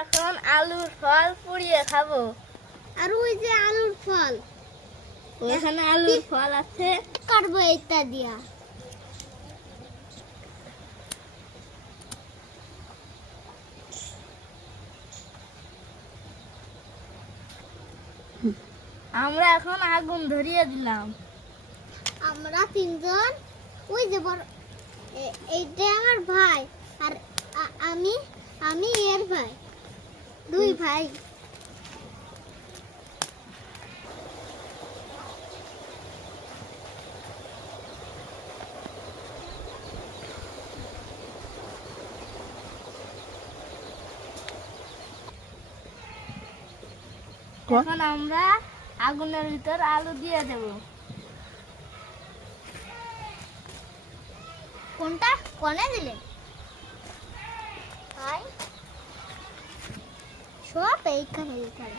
এখন আলুর ফল পুড়িয়ে খাবো। আর ওই যে আলুর ফল, ওখানে আলুর ফল আছে, কাটবো এটা দিয়া। আমরা এখন আগুন ধরিয়ে দিলাম। আমরা তিনজন, ওই যে বড় এইটা আমার ভাই, আর আমি আমি এর ভাই, দুই ভাই। এখন আমরা আগুনের ভিতর আলু দিয়ে দেব। কোনটা কোনে দিলে ভাই? সব এইখানে এইখানে